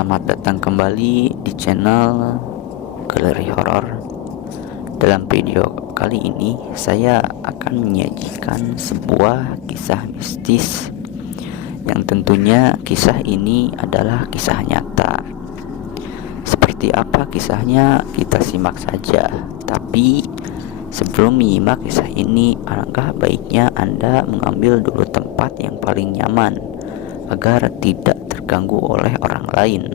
Selamat datang kembali di channel Galeri Horor. Dalam video kali ini saya akan menyajikan sebuah kisah mistis yang tentunya kisah ini adalah kisah nyata. Seperti apa kisahnya kita simak saja. Tapi sebelum menyimak kisah ini, alangkah baiknya Anda mengambil dulu tempat yang paling nyaman agar tidak terganggu oleh orang lain,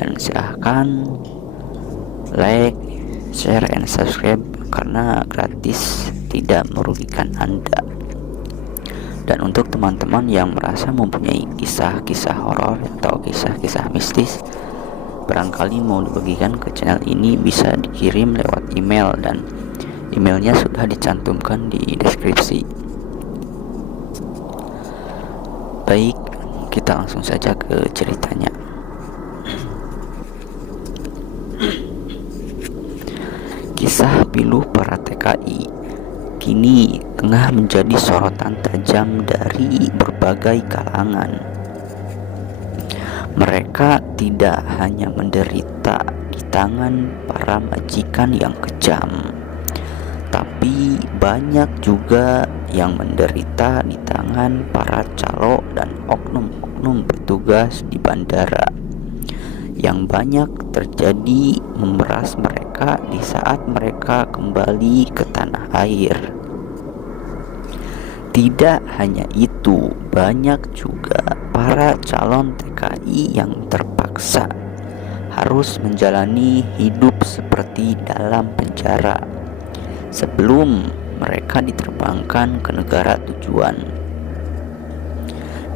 dan silahkan like, share, and subscribe karena gratis, tidak merugikan Anda. Dan untuk teman-teman yang merasa mempunyai kisah-kisah horor atau kisah-kisah mistis, barangkali mau dibagikan ke channel ini, bisa dikirim lewat email, dan emailnya sudah dicantumkan di deskripsi. Baik, kita langsung saja ke ceritanya. Kisah pilu para TKI kini tengah menjadi sorotan tajam dari berbagai kalangan. Mereka tidak hanya menderita di tangan para majikan yang kejam, tapi banyak juga yang menderita di tangan para calo dan oknum-oknum petugas di bandara, yang banyak terjadi memeras mereka di saat mereka kembali ke tanah air. Tidak hanya itu, banyak juga para calon TKI yang terpaksa harus menjalani hidup seperti dalam penjara sebelum mereka diterbangkan ke negara tujuan.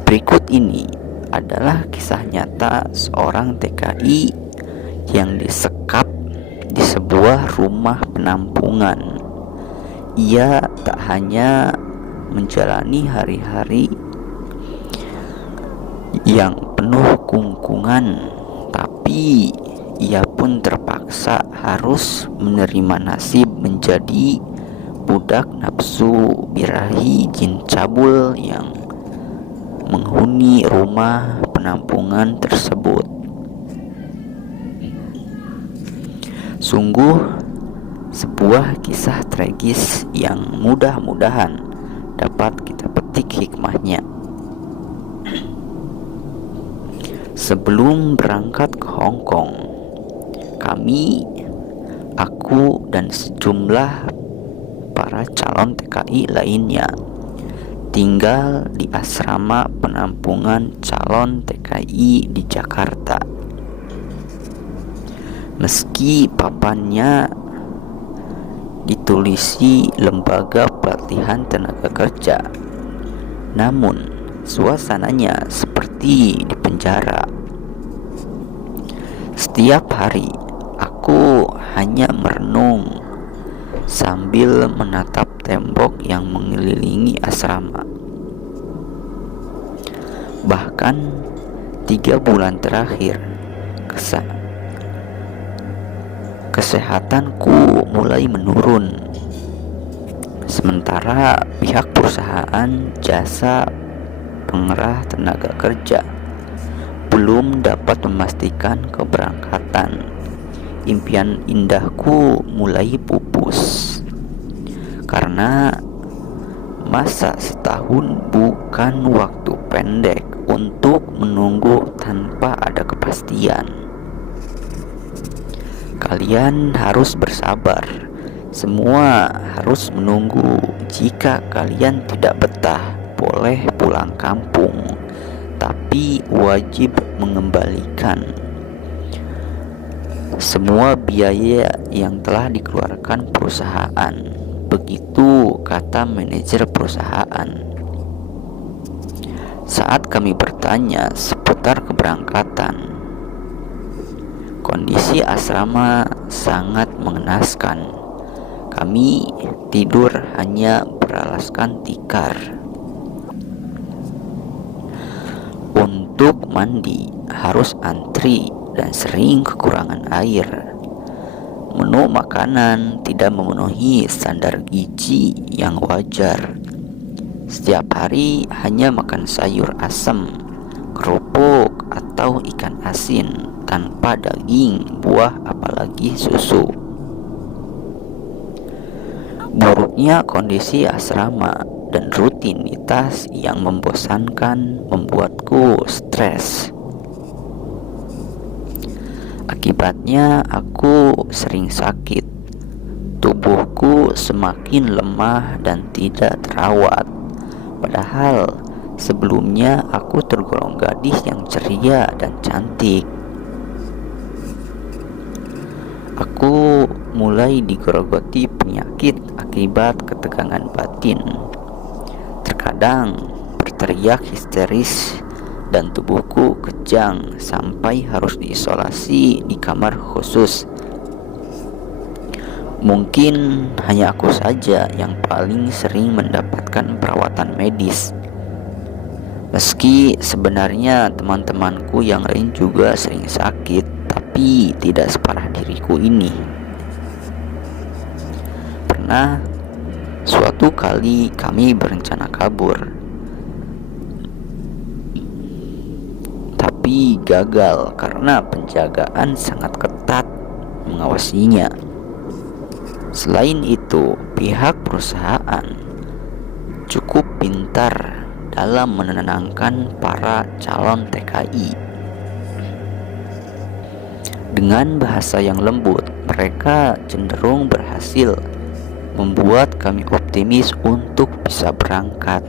Berikut ini adalah kisah nyata seorang TKI yang disekap di sebuah rumah penampungan. Ia tak hanya menjalani hari-hari yang penuh kungkungan, tapi ia pun terpaksa harus menerima nasib menjadi budak nafsu birahi jin cabul yang menghuni rumah penampungan tersebut. Sungguh sebuah kisah tragis yang mudah-mudahan dapat kita petik hikmahnya. Sebelum berangkat ke Hong Kong, aku dan sejumlah para calon TKI lainnya tinggal di asrama penampungan calon TKI di Jakarta. Meski papannya ditulisi Lembaga Pelatihan Tenaga Kerja, namun suasananya seperti di penjara. Setiap hari aku hanya merenung sambil menatap tembok yang mengelilingi asrama. Bahkan 3 bulan terakhir, kesehatanku mulai menurun. Sementara pihak perusahaan jasa pengerah tenaga kerja belum dapat memastikan keberangkatan. Impian indahku mulai pupus karena masa setahun bukan waktu pendek untuk menunggu tanpa ada kepastian. Kalian harus bersabar. Semua harus menunggu. Jika kalian tidak betah, boleh pulang kampung, tapi wajib mengembalikan semua biaya yang telah dikeluarkan perusahaan. Begitu kata manajer perusahaan. Saat kami bertanya seputar keberangkatan, kondisi asrama sangat mengenaskan. Kami tidur hanya beralaskan tikar. Untuk mandi harus antri dan sering kekurangan air. Menu makanan tidak memenuhi standar gizi yang wajar. Setiap hari hanya makan sayur asem, kerupuk, atau ikan asin. tanpa daging, buah, apalagi susu. Buruknya kondisi asrama dan rutinitas yang membosankan membuatku stres. Akibatnya aku sering sakit. Tubuhku semakin lemah dan tidak terawat. Padahal sebelumnya aku tergolong gadis yang ceria dan cantik. Aku mulai digerogoti penyakit akibat ketegangan batin. Terkadang berteriak histeris dan tubuhku kejang sampai harus diisolasi di kamar khusus. Mungkin hanya aku saja yang paling sering mendapatkan perawatan medis. Meski sebenarnya teman-temanku yang lain juga sering sakit, tapi tidak separah diriku ini. Pernah suatu kali kami berencana kabur, tapi gagal karena penjagaan sangat ketat mengawasinya. Selain itu, pihak perusahaan cukup pintar dalam menenangkan para calon TKI. Dengan bahasa yang lembut, mereka cenderung berhasil membuat kami optimis untuk bisa berangkat.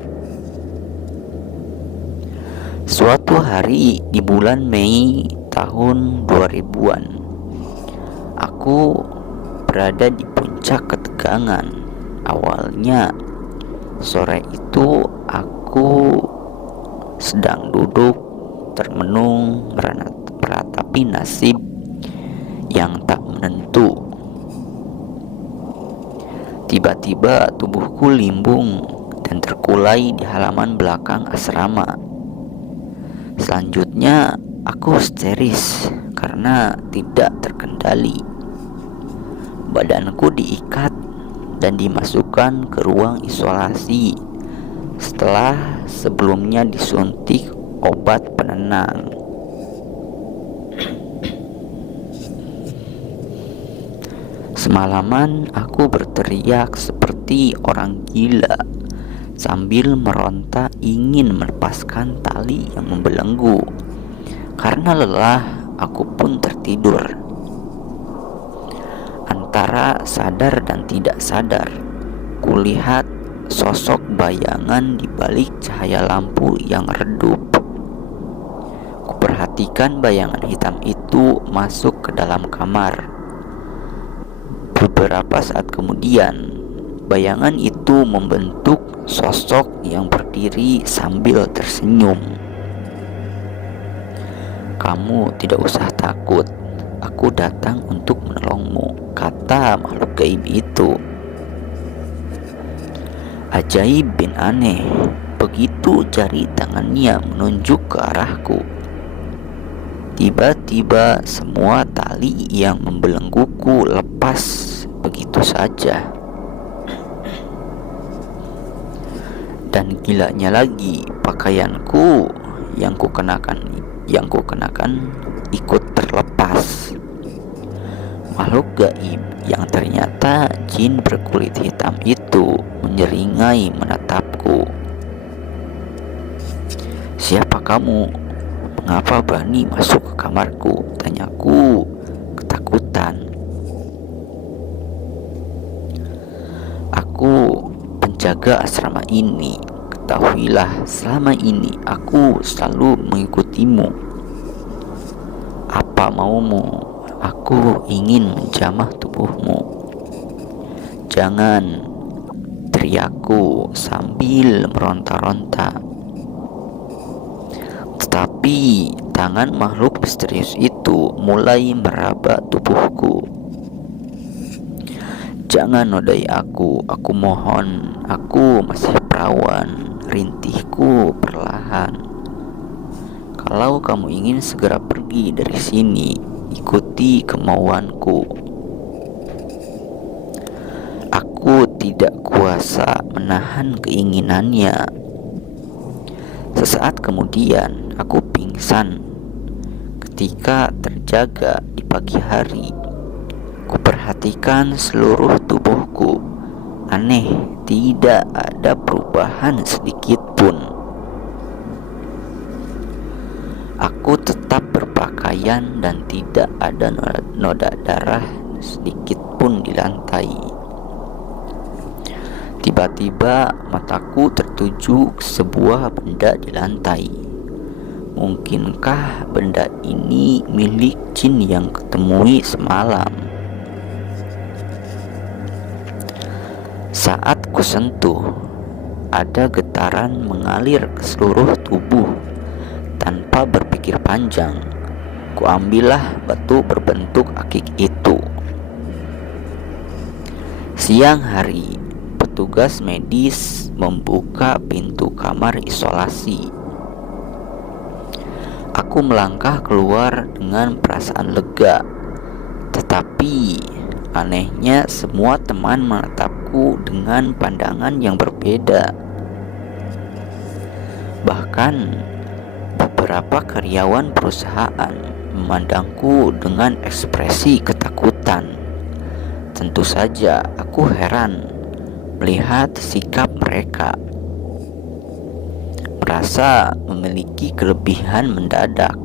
Suatu hari di bulan Mei tahun 2000-an, aku berada di puncak ketegangan. Awalnya sore itu aku sedang duduk termenung meratapi nasib yang tak menentu. Tiba-tiba tubuhku limbung dan terkulai di halaman belakang asrama. Selanjutnya aku histeris karena tidak terkendali. Badanku diikat dan dimasukkan ke ruang isolasi setelah sebelumnya disuntik obat penenang. Semalaman aku berteriak seperti orang gila sambil meronta ingin melepaskan tali yang membelenggu. Karena lelah, aku pun tertidur. Antara sadar dan tidak sadar, kulihat sosok bayangan di balik cahaya lampu yang redup. Kuperhatikan bayangan hitam itu masuk ke dalam kamar. Beberapa saat kemudian, bayangan itu membentuk sosok yang berdiri sambil tersenyum. "Kamu tidak usah takut, aku datang untuk menolongmu," kata makhluk gaib itu. Ajaib bin aneh, begitu jari tangannya menunjuk ke arahku. Tiba-tiba semua tali yang membelengguku lepas begitu saja. Dan gilanya lagi, pakaianku yang kukenakan ikut terlepas. Makhluk gaib yang ternyata jin berkulit hitam itu menyeringai menatapku. "Siapa kamu? Mengapa berani masuk ke kamarku?" tanyaku ketakutan. "Aku penjaga asrama ini. Ketahuilah, selama ini aku selalu mengikutimu. Apa maumu? Aku ingin menjamah tubuhmu." "Jangan," teriakku sambil meronta-ronta. Tetapi tangan makhluk misterius itu mulai meraba tubuhku. "Jangan nodai aku mohon. Aku masih perawan," rintihku perlahan. "Kalau kamu ingin segera pergi dari sini, ikuti kemauanku." Aku tidak kuasa menahan keinginannya. Sesaat kemudian aku pingsan ketika terjaga di pagi hari. Kuperhatikan seluruh tubuhku. Aneh, tidak ada perubahan sedikit pun. Aku tetap berpakaian dan tidak ada noda darah sedikit pun di lantai. Tiba-tiba mataku tertuju ke sebuah benda di lantai. Mungkinkah benda ini milik jin yang kutemui semalam? Saat kusentuh, ada getaran mengalir ke seluruh tubuh. Tanpa berpikir panjang, kuambillah batu berbentuk akik itu. Siang hari, petugas medis membuka pintu kamar isolasi. Aku melangkah keluar dengan perasaan lega, tetapi anehnya semua teman menatapku dengan pandangan yang berbeda. Bahkan beberapa karyawan perusahaan memandangku dengan ekspresi ketakutan. Tentu saja aku heran melihat sikap mereka. Merasa memiliki kelebihan mendadak.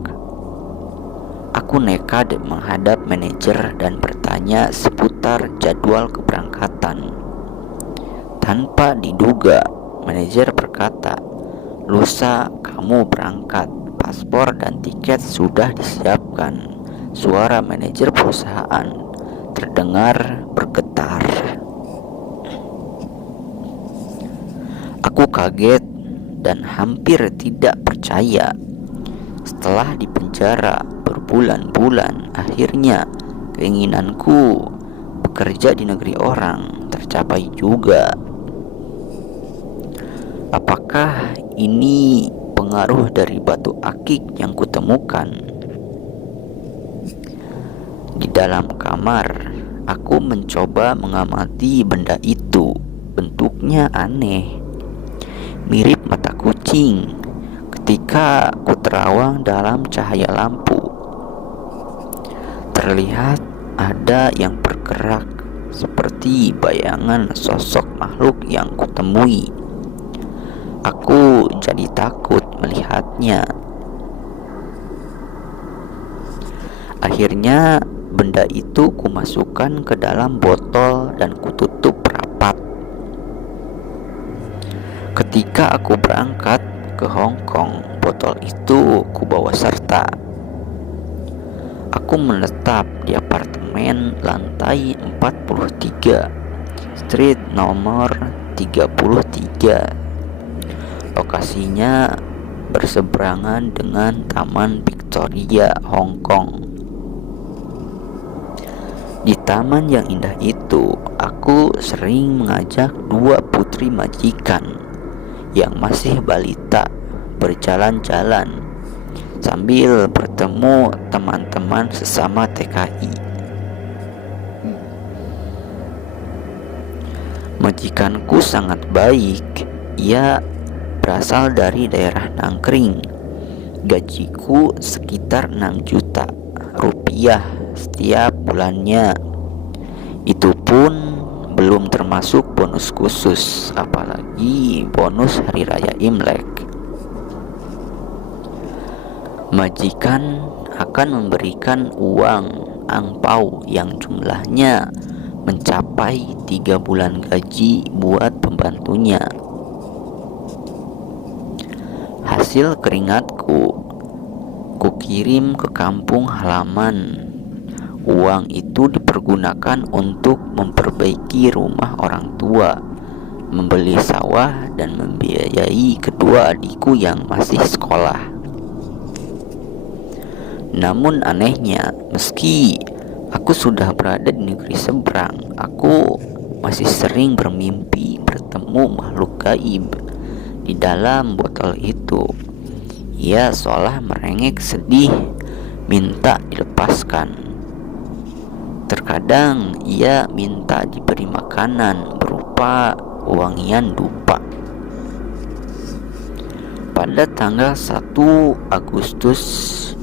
Aku nekat menghadap manajer dan bertanya seputar jadwal keberangkatan. Tanpa diduga, manajer berkata, "Lusa kamu berangkat, paspor dan tiket sudah disiapkan." Suara manajer perusahaan terdengar bergetar. Aku kaget dan hampir tidak percaya. Setelah dipenjara berbulan-bulan, akhirnya keinginanku bekerja di negeri orang tercapai juga. Apakah ini pengaruh dari batu akik yang kutemukan? Di dalam kamar, aku mencoba mengamati benda itu. Bentuknya aneh, mirip mata kucing. Ketika ku terawang dalam cahaya lampu, terlihat ada yang bergerak seperti bayangan sosok makhluk yang kutemui. Aku jadi takut melihatnya. Akhirnya benda itu kumasukkan ke dalam botol dan kututup rapat. Ketika aku berangkat ke Hong Kong, botol itu kubawa serta. Aku menetap di apartemen lantai 43, street nomor 33. Lokasinya berseberangan dengan Taman Victoria, Hong Kong. Di taman yang indah itu, aku sering mengajak dua putri majikan yang masih balita berjalan-jalan sambil bertemu teman-teman sesama TKI. Majikanku sangat baik. Ia berasal dari daerah Nangkring. Gajiku sekitar 6 juta rupiah setiap bulannya. Itu pun belum termasuk bonus khusus, apalagi bonus hari raya Imlek. Majikan akan memberikan uang angpau yang jumlahnya mencapai 3 bulan gaji buat pembantunya. Hasil keringatku kukirim ke kampung halaman. Uang itu dipergunakan untuk memperbaiki rumah orang tua, membeli sawah, dan membiayai kedua adikku yang masih sekolah. Namun anehnya, meski aku sudah berada di negeri seberang, aku masih sering bermimpi bertemu makhluk gaib di dalam botol itu. Ia seolah merengek sedih, minta dilepaskan. Terkadang ia minta diberi makanan berupa wangian dupa. Pada tanggal 1 Agustus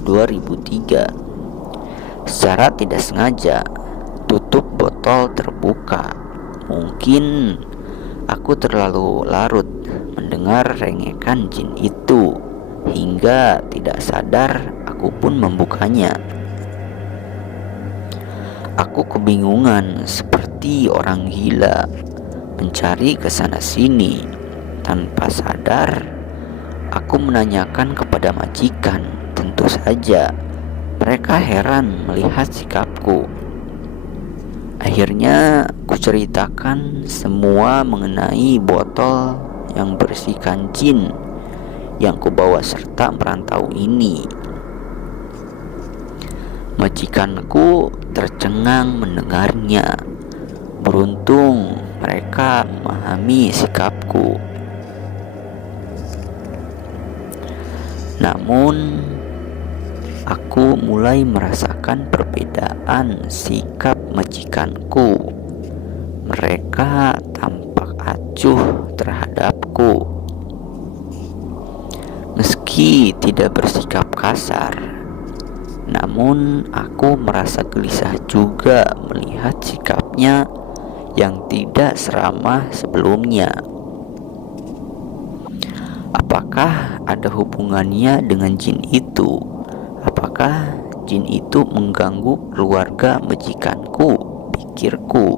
2003. Secara tidak sengaja, tutup botol terbuka. Mungkin aku terlalu larut mendengar rengekan jin itu hingga tidak sadar aku pun membukanya. Aku kebingungan seperti orang gila mencari kesana sini. Tanpa sadar, aku menanyakan kepada majikan. Tentu saja mereka heran melihat sikapku. Akhirnya kuceritakan semua mengenai botol yang berisikan jin yang kubawa serta merantau ini. Majikanku tercengang mendengarnya. Beruntung mereka memahami sikapku. Namun aku mulai merasakan perbedaan sikap majikanku. Mereka tampak acuh terhadapku. Meski tidak bersikap kasar, namun aku merasa gelisah juga melihat sikapnya yang tidak seramah sebelumnya. Apakah ada hubungannya dengan jin itu? Apakah jin itu mengganggu keluarga majikanku? Pikirku.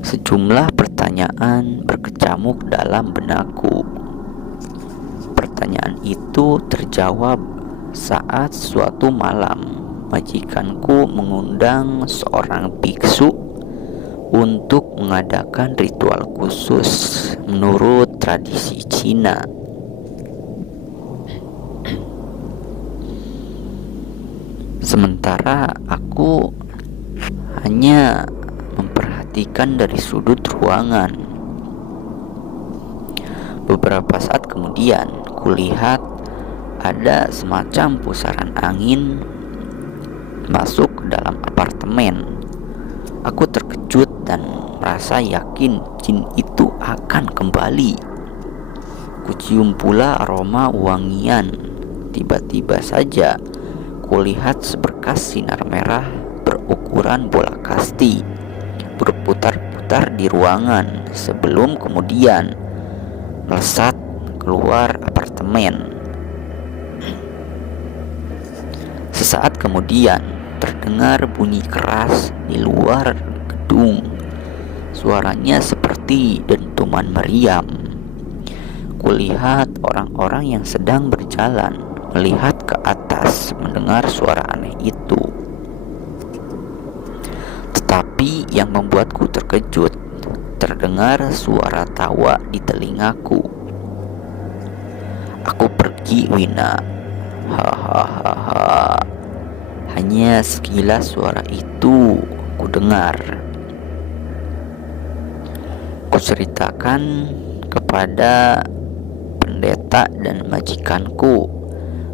Sejumlah pertanyaan berkecamuk dalam benakku. Pertanyaan itu terjawab saat suatu malam majikanku mengundang seorang biksu untuk mengadakan ritual khusus menurut tradisi Cina. Sementara aku hanya memperhatikan dari sudut ruangan. Beberapa saat kemudian, kulihat ada semacam pusaran angin masuk ke dalam apartemen. Aku terkejut dan merasa yakin jin itu akan kembali. Kucium pula aroma wangian. Tiba-tiba saja kulihat seberkas sinar merah berukuran bola kasti berputar-putar di ruangan sebelum kemudian melesat keluar apartemen. Sesaat kemudian terdengar bunyi keras di luar gedung. Suaranya seperti dentuman meriam. Kulihat orang-orang yang sedang berjalan melihat ke atas mendengar suara aneh itu. Tetapi yang membuatku terkejut, terdengar suara tawa di telingaku. Aku pergi, Wina. Hahaha. Hanya sekilas suara itu kudengar. Kuceritakan kepada pendeta dan majikanku.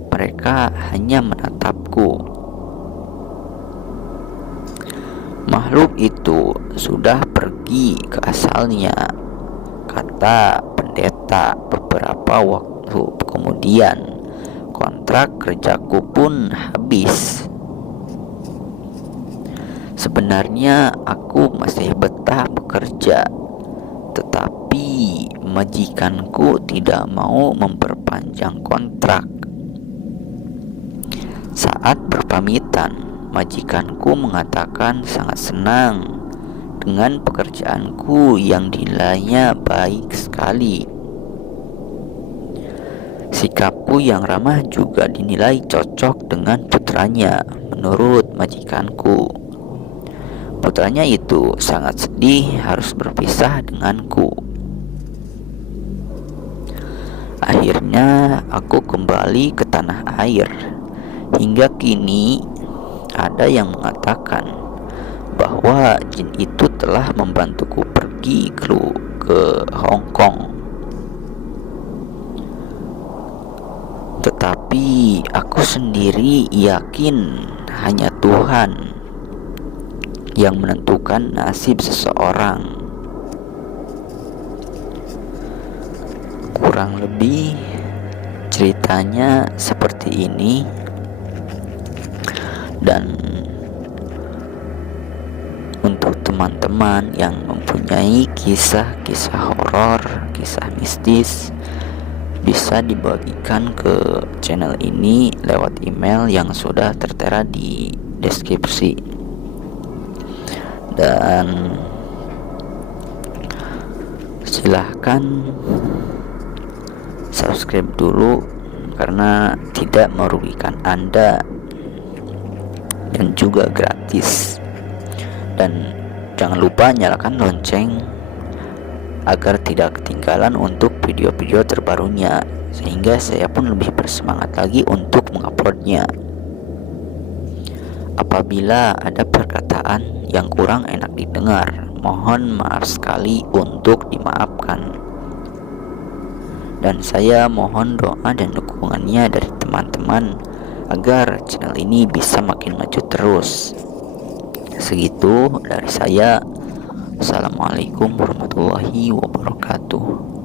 Mereka hanya menatapku. Makhluk itu sudah pergi ke asalnya, kata pendeta beberapa waktu kemudian. Kontrak kerjaku pun habis. Sebenarnya aku masih betah bekerja, tetapi majikanku tidak mau memperpanjang kontrak. Saat berpamitan, majikanku mengatakan sangat senang dengan pekerjaanku yang dinilainya baik sekali. Sikapku yang ramah juga dinilai cocok dengan putranya, menurut majikanku. Putranya itu sangat sedih harus berpisah denganku. Akhirnya aku kembali ke tanah air. Hingga kini ada yang mengatakan bahwa jin itu telah membantuku pergi ke Hong Kong. Tetapi aku sendiri yakin hanya Tuhan yang menentukan nasib seseorang. Kurang lebih Ceritanya seperti ini, dan untuk teman-teman yang mempunyai kisah-kisah horor, kisah mistis, bisa dibagikan ke channel ini lewat email yang sudah tertera di deskripsi. Dan silahkan subscribe dulu karena tidak merugikan Anda dan juga gratis. Dan jangan lupa nyalakan lonceng agar tidak ketinggalan untuk video-video terbarunya, sehingga saya pun lebih bersemangat lagi untuk menguploadnya. Apabila ada perkataan yang kurang enak didengar, mohon maaf sekali untuk dimaafkan. Dan saya mohon doa dan dukungannya dari teman-teman agar channel ini bisa makin maju terus. Segitu dari saya. Assalamualaikum warahmatullahi wabarakatuh.